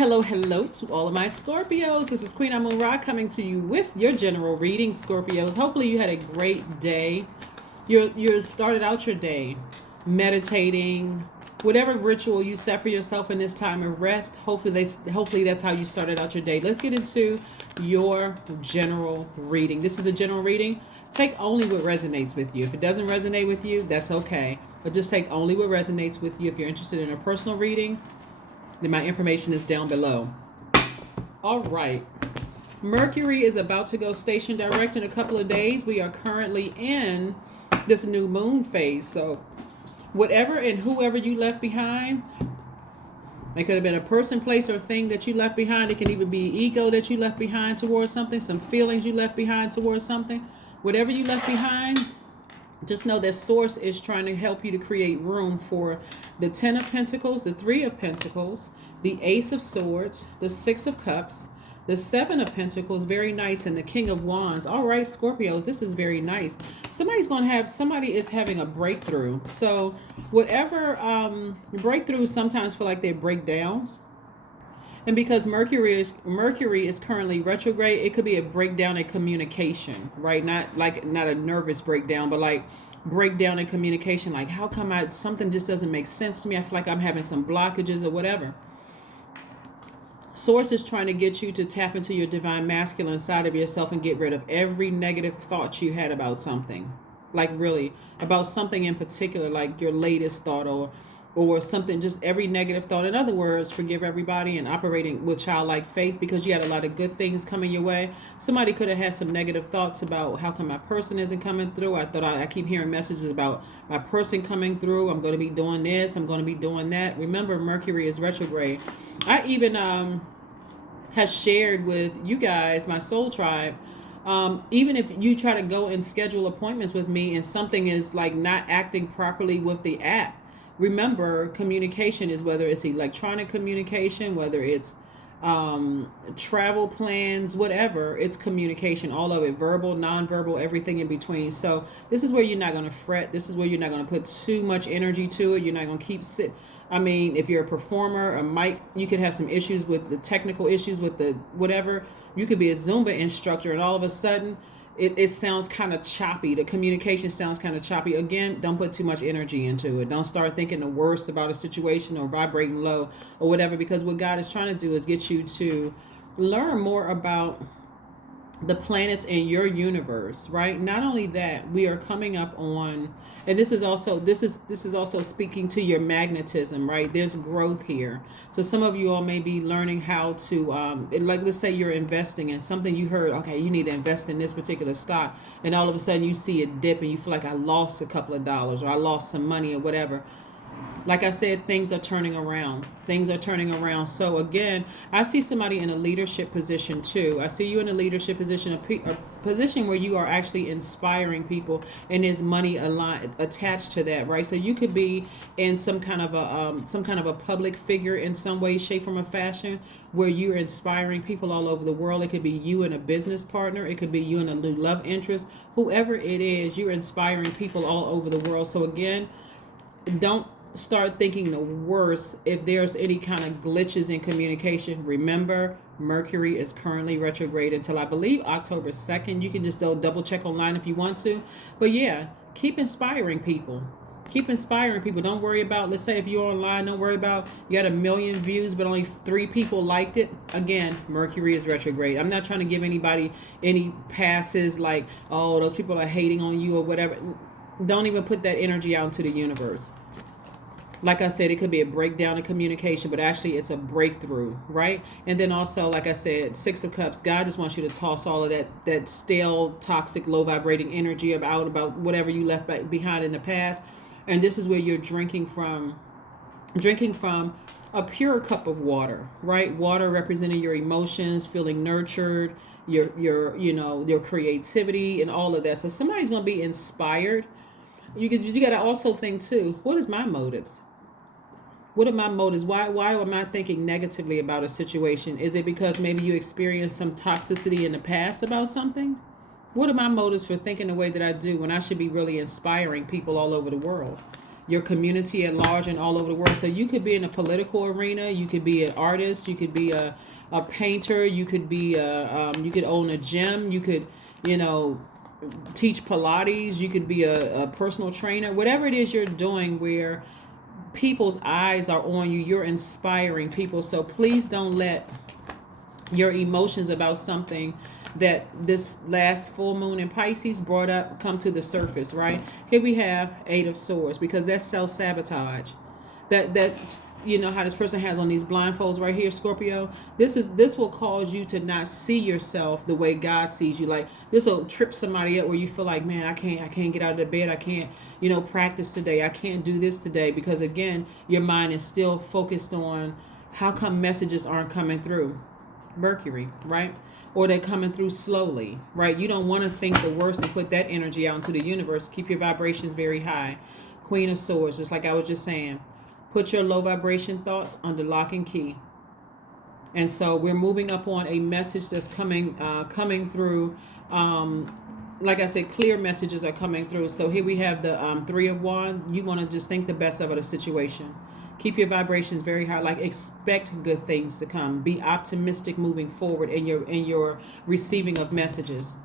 Hello to all of my Scorpios. This is Queen Amun Ra coming to you with your general reading, Scorpios. Hopefully you had a great day. You started out your day meditating, whatever ritual you set for yourself in this time of rest. Hopefully that's how you started out your day. Let's get into your general reading. This is a general reading. Take only what resonates with you. If it doesn't resonate with you, that's okay. But just take only what resonates with you. If you're interested in a personal reading, then my information is down below. All right. Mercury is about to go station direct in a couple of days. We are currently in this new moon phase. So whatever and whoever you left behind, it could have been a person, place, or thing that you left behind. It can even be ego that you left behind towards something, some feelings you left behind towards something. Whatever you left behind, just know that Source is trying to help you to create room for the 10 of Pentacles, the 3 of Pentacles, the Ace of Swords, the 6 of Cups, the 7 of Pentacles, very nice, and the King of Wands. All right, Scorpios, this is very nice. Somebody is having a breakthrough. So whatever breakthroughs sometimes feel like they're breakdowns. And because Mercury is currently retrograde, it could be a breakdown in communication, right? Not a nervous breakdown, but like breakdown in communication. Like, how come something just doesn't make sense to me? I feel like I'm having some blockages or whatever. Source is trying to get you to tap into your divine masculine side of yourself and get rid of every negative thought you had about something. Like really, about something in particular, like your latest thought or something, just every negative thought. In other words, forgive everybody and operating with childlike faith, because you had a lot of good things coming your way. Somebody could have had some negative thoughts about how come my person isn't coming through. I keep hearing messages about my person coming through. I'm going to be doing this. I'm going to be doing that. Remember, Mercury is retrograde. I even have shared with you guys, my soul tribe, even if you try to go and schedule appointments with me and something is like not acting properly with the app, remember, communication is, whether it's electronic communication, whether it's travel plans, whatever, it's communication, all of it, verbal, nonverbal, everything in between. So this is where you're not going to fret. This is where you're not going to put too much energy to it. You're not going to keep if you're a performer, a mic, you could have some issues with the technical issues with the whatever. You could be a Zumba instructor and all of a sudden it sounds kind of choppy. The communication sounds kind of choppy. Again, don't put too much energy into it. Don't start thinking the worst about a situation or vibrating low or whatever, because what God is trying to do is get you to learn more about the planets in your universe, right? Not only that, we are coming up on, and this is also speaking to your magnetism, right? There's growth here. So some of you all may be learning how to like, let's say you're investing in something. You heard, okay, you need to invest in this particular stock, and all of a sudden you see it dip and you feel like, I lost a couple of dollars or I lost some money or whatever. Like I said, things are turning around. So again, I see somebody in a leadership position too. I see you in a leadership position, a position where you are actually inspiring people, and there's money attached to that, right? So you could be in some kind of a public figure in some way, shape, form, or fashion, where you're inspiring people all over the world. It could be you and a business partner. It could be you and a new love interest. Whoever it is, you're inspiring people all over the world. So again, don't start thinking the worst if there's any kind of glitches in communication. Remember, Mercury is currently retrograde until I believe October 2nd. You can just double check online if you want to. But yeah, keep inspiring people. Don't worry about, let's say if you're online, don't worry about you got 1 million views but only 3 people liked it. Again, Mercury is retrograde. I'm not trying to give anybody any passes like, oh, those people are hating on you or whatever. Don't even put that energy out into the universe. Like I said, it could be a breakdown in communication, but actually it's a breakthrough, right? And then also, like I said, 6 of Cups, God just wants you to toss all of that stale, toxic, low vibrating energy about whatever you left behind in the past. And this is where you're drinking from a pure cup of water, right? Water representing your emotions, feeling nurtured, your creativity and all of that. So somebody's going to be inspired. You got to also think too, what is my motives? What are my motives? Why am I thinking negatively about a situation? Is it because maybe you experienced some toxicity in the past about something? What are my motives for thinking the way that I do when I should be really inspiring people all over the world? your community at large and all over the world. So you could be in a political arena, you could be an artist, you could be a painter, you could be you could own a gym, you could, you know, teach Pilates, you could be a personal trainer, whatever it is you're doing where people's eyes are on you, you're inspiring people. So please don't let your emotions about something that this last full moon in Pisces brought up come to the surface, right? Here we have Eight of Swords, because that's self-sabotage. That you know how this person has on these blindfolds right here, Scorpio. This will cause you to not see yourself the way God sees you. Like this will trip somebody up where you feel like, man, I can't get out of the bed, I can't, you know, practice today, I can't do this today, because again, your mind is still focused on how come messages aren't coming through. Mercury, right? Or they're coming through slowly, right? You don't want to think the worst and put that energy out into the universe. Keep your vibrations very high. Queen of Swords, just like I was just saying, put your low vibration thoughts under lock and key. And so we're moving up on a message that's coming through. Like I said, clear messages are coming through. So here we have the Three of Wands. You want to just think the best of the situation. Keep your vibrations very high. Like expect good things to come. Be optimistic moving forward in your receiving of messages.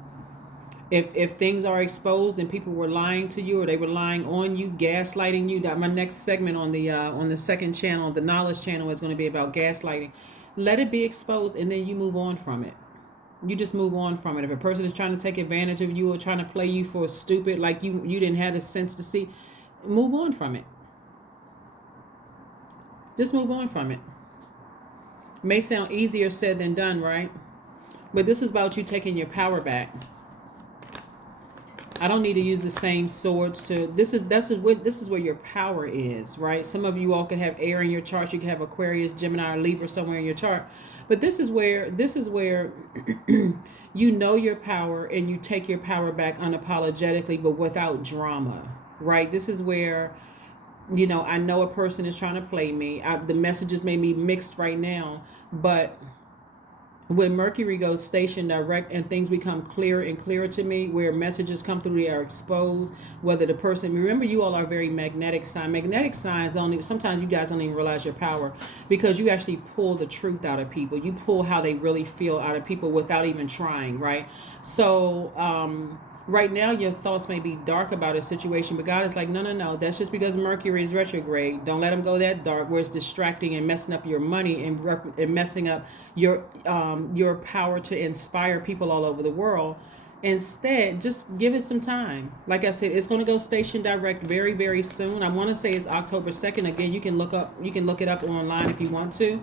If things are exposed and people were lying to you or they were lying on you, gaslighting you, that my next segment on the second channel, the knowledge channel, is going to be about gaslighting. Let it be exposed and then you move on from it. You just move on from it. If a person is trying to take advantage of you or trying to play you for stupid, like you didn't have the sense to see, move on from it. Just move on from it. May sound easier said than done, right? But this is about you taking your power back. I don't need to use the same swords to. This is where your power is, right? Some of you all could have air in your chart. You could have Aquarius, Gemini, or Libra somewhere in your chart. But this is where you know your power and you take your power back unapologetically, but without drama, right? This is where, you know, I know a person is trying to play me. The messages may be mixed right now, but when Mercury goes station direct and things become clearer and clearer to me, where messages come through, they are exposed, whether the person, remember you all are very magnetic sign. Magnetic signs only, sometimes you guys don't even realize your power because you actually pull the truth out of people. You pull how they really feel out of people without even trying, right? So, right now, your thoughts may be dark about a situation, but God is like, no. That's just because Mercury is retrograde. Don't let him go that dark where it's distracting and messing up your money and messing up your power to inspire people all over the world. Instead, just give it some time. Like I said, it's going to go station direct very, very soon. I want to say it's October 2nd. Again, you can look it up online if you want to,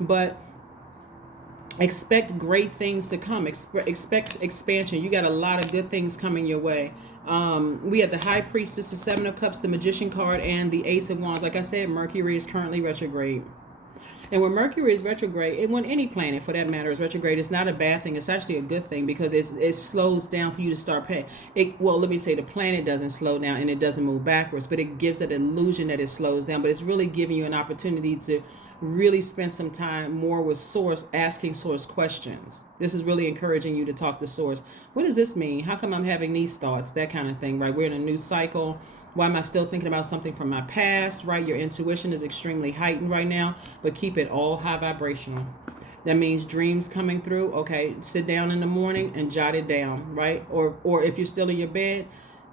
but expect great things to come. Expect expansion. You got a lot of good things coming your way. We have the High Priestess, the Seven of Cups, the Magician card, and the Ace of Wands. Like I said, Mercury is currently retrograde. And when Mercury is retrograde, and when any planet for that matter is retrograde, it's not a bad thing. It's actually a good thing because it slows down for you to start paying. Well, let me say the planet doesn't slow down and it doesn't move backwards, but it gives that illusion that it slows down. But it's really giving you an opportunity to really spend some time more with Source, asking Source questions. This is really encouraging you to talk to Source. What does this mean? How come I'm having these thoughts? That kind of thing, right? We're in a new cycle. Why am I still thinking about something from my past, right? Your intuition is extremely heightened right now, but keep it all high vibrational. That means dreams coming through. Okay, sit down in the morning and jot it down, right? Or if you're still in your bed,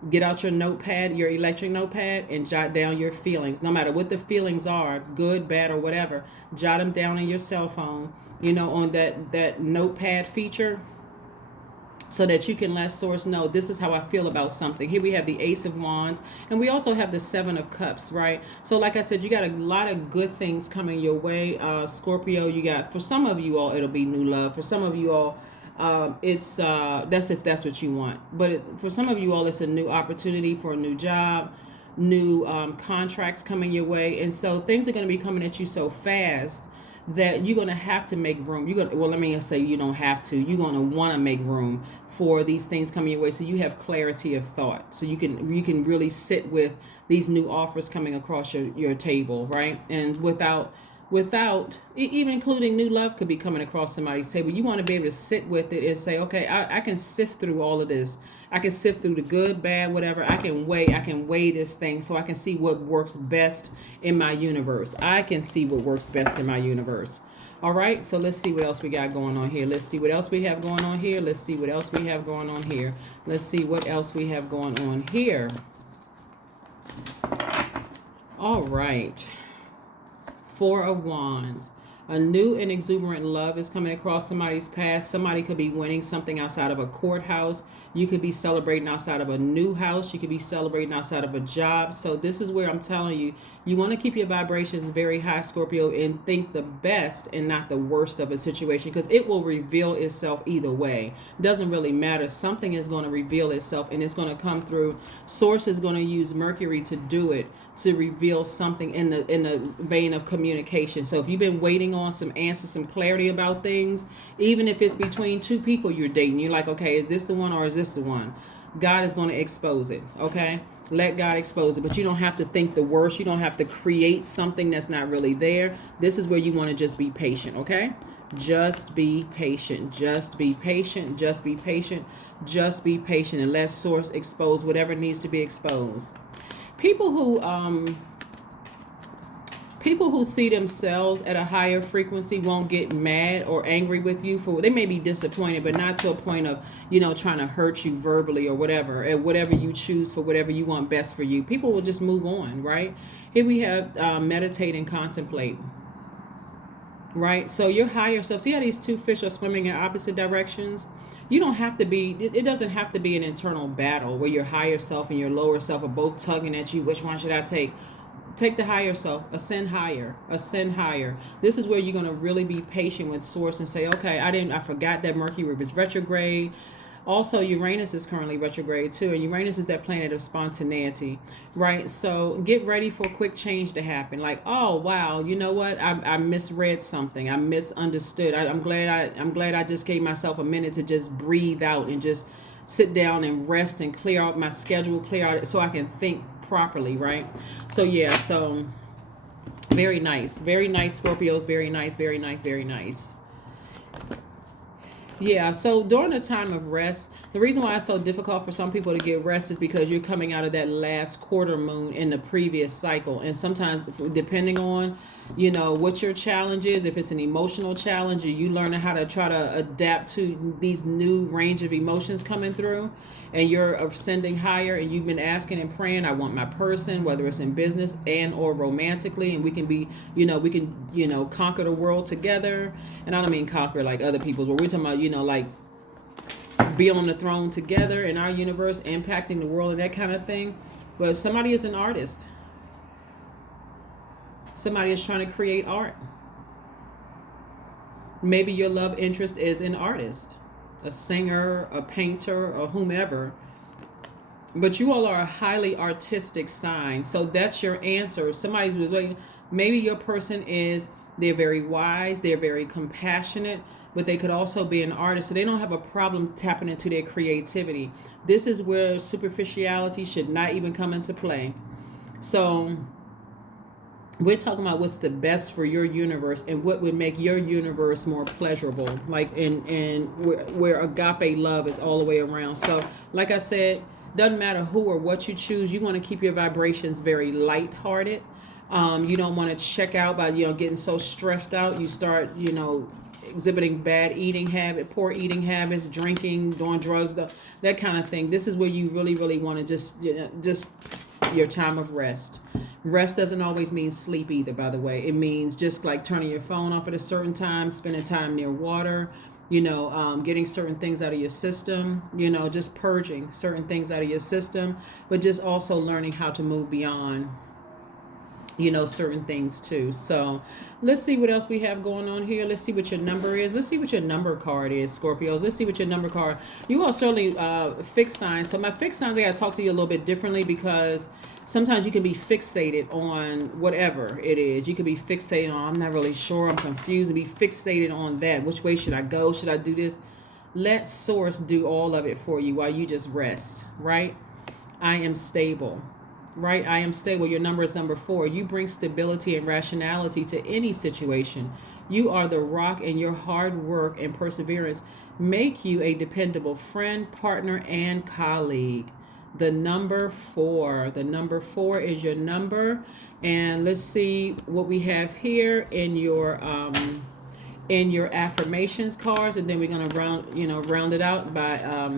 get out your notepad, your electric notepad, and jot down your feelings. No matter what the feelings are, good, bad, or whatever, jot them down in your cell phone, on that notepad feature, so that you can let Source know this is how I feel about something. Here we have the Ace of Wands, and we also have the Seven of Cups, right? So like I said, you got a lot of good things coming your way. Scorpio, you got, for some of you all, it'll be new love. For some of you all, it's that's if that's what you want. But for some of you all, it's a new opportunity for a new job, new contracts coming your way. And so things are going to be coming at you so fast that you're going to have to make room. Let me say you don't have to. You're going to want to make room for these things coming your way so you have clarity of thought. So you can really sit with these new offers coming across your table, right? And without even including new love could be coming across somebody's table. You want to be able to sit with it and say, okay, I can sift through all of this. I can sift through the good, bad, whatever. I can weigh this thing so I can see what works best in my universe. I can see what works best in my universe. All right, so let's see what else we got going on here. Let's see what else we have going on here. Let's see what else we have going on here. Let's see what else we have going on here. All right. Four of Wands. A new and exuberant love is coming across somebody's path. Somebody could be winning something outside of a courthouse. You could be celebrating outside of a new house. You could be celebrating outside of a job. So this is where I'm telling you, you want to keep your vibrations very high, Scorpio, and think the best and not the worst of a situation, because it will reveal itself either way. It doesn't really matter. Something is going to reveal itself, and it's going to come through. Source is going to use Mercury to do it, to reveal something in the vein of communication. So if you've been waiting on some answers, some clarity about things, even if it's between two people you're dating, you're like, okay, is this the one or is this the one? God is going to expose it, okay? Let God expose it. But you don't have to think the worst. You don't have to create something that's not really there. This is where you want to just be patient, okay? Just be patient. Just be patient. Just be patient. Just be patient and let Source expose whatever needs to be exposed. People who see themselves at a higher frequency won't get mad or angry with you for, they may be disappointed, but not to a point of, trying to hurt you verbally or whatever, and whatever you choose for whatever you want best for you. People will just move on, right? Here we have meditate and contemplate, right? So your higher self, see how these two fish are swimming in opposite directions? You don't have to be, it doesn't have to be an internal battle where your higher self and your lower self are both tugging at you. Which one should I take? Take the higher self, ascend higher, ascend higher. This is where you're going to really be patient with Source and say, okay, I forgot that Mercury was retrograde. Also, Uranus is currently retrograde too, and Uranus is that planet of spontaneity, right? So get ready for a quick change to happen. Like, oh wow, you know what? I misread something. I misunderstood. I'm glad I just gave myself a minute to just breathe out and just sit down and rest and clear out my schedule, clear out so I can think properly, right? So yeah, so very nice, Scorpios, very nice, very nice, very nice. Yeah, so during the time of rest, the reason why it's so difficult for some people to get rest is because you're coming out of that last quarter moon in the previous cycle. And sometimes, depending on, what your challenge is, if it's an emotional challenge, or you learning how to try to adapt to these new range of emotions coming through, and you're ascending higher, and you've been asking and praying, I want my person, whether it's in business and or romantically, and we can be, conquer the world together. And I don't mean conquer like other people's, but we're talking about, like be on the throne together in our universe, impacting the world and that kind of thing. But somebody is an artist. Somebody is trying to create art. Maybe your love interest is an artist, a singer, a painter, or whomever. But you all are a highly artistic sign. So that's your answer. Somebody's waiting. Maybe your person is, they're very wise, they're very compassionate, but they could also be an artist. So they don't have a problem tapping into their creativity. This is where superficiality should not even come into play. So we're talking about what's the best for your universe and what would make your universe more pleasurable, like in where agape love is all the way around. So like I said, doesn't matter who or what you choose, you want to keep your vibrations very lighthearted. You don't want to check out by, getting so stressed out. You start, exhibiting bad eating habit, poor eating habits, drinking, doing drugs, that kind of thing. This is where you really, really want to just your time of rest. Rest doesn't always mean sleep either, by the way. It means just like turning your phone off at a certain time, spending time near water, getting certain things out of your system, just purging certain things out of your system, but just also learning how to move beyond certain things too. So let's see what else we have going on here. Let's see what your number is. Let's see what your number card is, Scorpios. Let's see what your number card. You are certainly fixed signs. So my fixed signs, I got to talk to you a little bit differently, because sometimes you can be fixated on whatever it is. You can be fixated on, I'm not really sure, I'm confused, and be fixated on that. Which way should I go? Should I do this? Let Source do all of it for you while you just rest, right? I am stable. Right? I am stable. Your number is number 4. You bring stability and rationality to any situation. You are the rock, and your hard work and perseverance make you a dependable friend, partner, and colleague. The number 4. The number 4 is your number. And let's see what we have here in your affirmations cards, and then we're gonna round it out by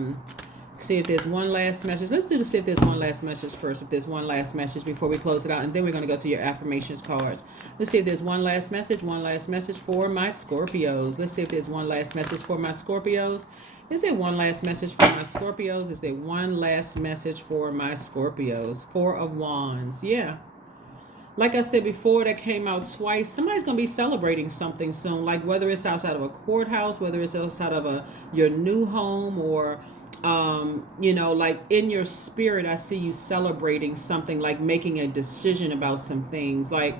see if there's one last message. Let's do the see if there's one last message first. If there's one last message before we close it out, and then we're gonna go to your affirmations cards. Let's see if there's one last message. One last message for my Scorpios. Let's see if there's one last message for my Scorpios. Is there one last message for my Scorpios? Is there one last message for my Scorpios? 4 of Wands. Yeah. Like I said before, that came out twice. Somebody's going to be celebrating something soon, like whether it's outside of a courthouse, whether it's outside of your new home, or like in your spirit, I see you celebrating something, like making a decision about some things, like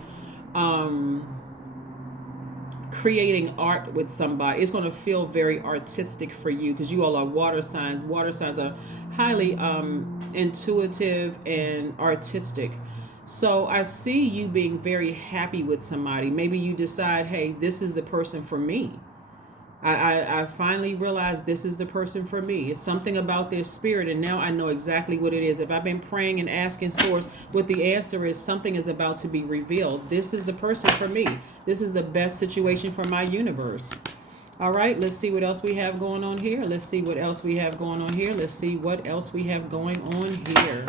creating art with somebody. It's going to feel very artistic for you because you all are water signs. Water signs are highly intuitive and artistic. So I see you being very happy with somebody. Maybe you decide, hey, this is the person for me. I finally realized this is the person for me. It's something about their spirit, and now I know exactly what it is. If I've been praying and asking source, what the answer is, something is about to be revealed. This is the person for me. This is the best situation for my universe. All right, let's see what else we have going on here. Let's see what else we have going on here. Let's see what else we have going on here.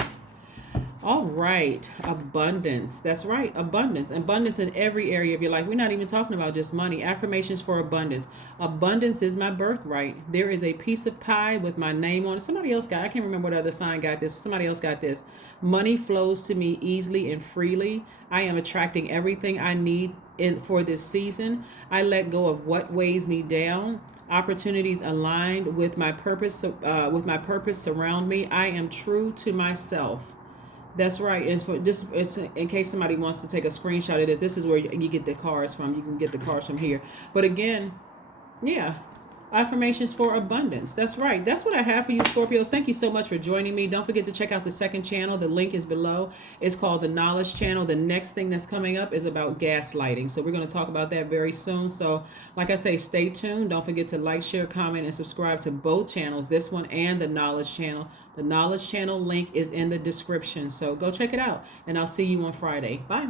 All right, abundance. That's right, abundance. Abundance in every area of your life. We're not even talking about just money. Affirmations for abundance. Abundance is my birthright. There is a piece of pie with my name on it. Somebody else got it. I can't remember what other sign got this. Somebody else got this. Money flows to me easily and freely. I am attracting everything I need for this season. I let go of what weighs me down. Opportunities aligned with my purpose surround me. I am true to myself. That's right. It's in case somebody wants to take a screenshot of it. This is where you get the cards from. You can get the cards from here. But again, yeah, affirmations for abundance. That's right. That's what I have for you, Scorpios. Thank you so much for joining me. Don't forget to check out the second channel. The link is below. It's called the Knowledge Channel. The next thing that's coming up is about gaslighting. So we're going to talk about that very soon. So like I say, stay tuned. Don't forget to like, share, comment, and subscribe to both channels, this one and the Knowledge Channel. The Knowledge Channel link is in the description. So go check it out, and I'll see you on Friday. Bye.